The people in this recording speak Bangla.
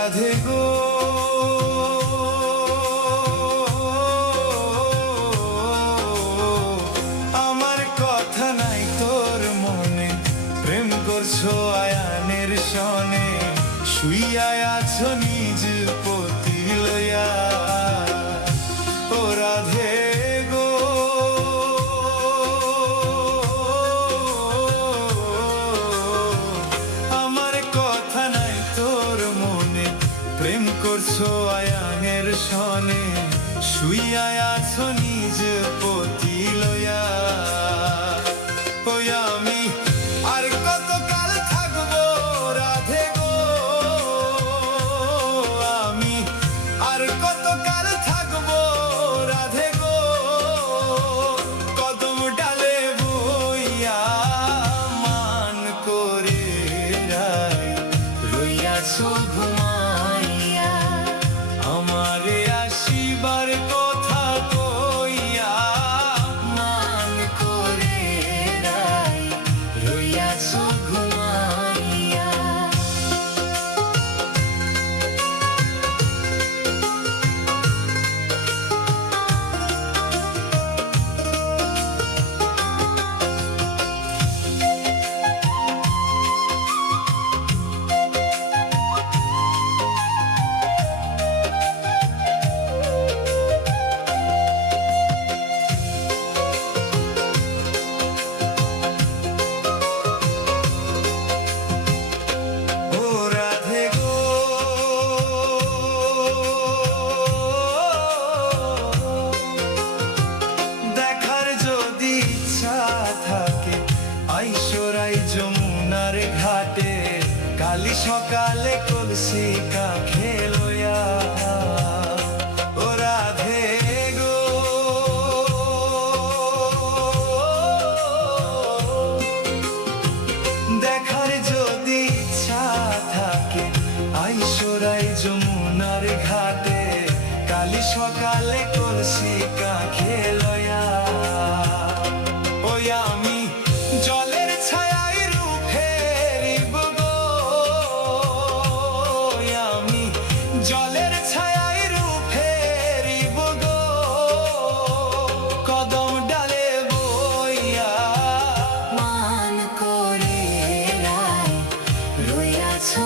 রাধে গো, আমার কথা নাই তোর মনে, প্রেম করছো আয়ানের সনে, শুইয়া আছো নিজ পতি লইয়া। ও রাধে গো, আমার কথা নাই তোর মনে, প্রেম করছো আয়ানের সনে, শুইয়া আছো নিজ পতি লইয়া। ওই আমি আর কত কাল থাকবো রাধে গো, আমি আর কত কাল থাকবো রাধে গো, কদম ডালে বইয়া মান করে যাই, রইয়াছো ঘুমাইয়া, আমারে আসিবার কথা কইয়া মান করে যাই, রইয়াছো ঘুমাইয়া। ও রাধে গো, দেখার যদি ইচ্ছা থাকে আইসরাই যমুনার ঘাটে, কালি সকালে কলসি কাঁখে লইয়া। ও রাধে গো, দেখার যদি ইচ্ছা থাকে আইসরাই যমুনার ঘাটে, কালি সকালে কলসি কাঁখে লইয়া। ওই আমি জলের ছায়ায় রূপ হেরিব গো, ওই আমি জলের ছায়ায় রূপ হেরিব গো, কদম ডালে বইয়া মান করে নাই, রইয়াছো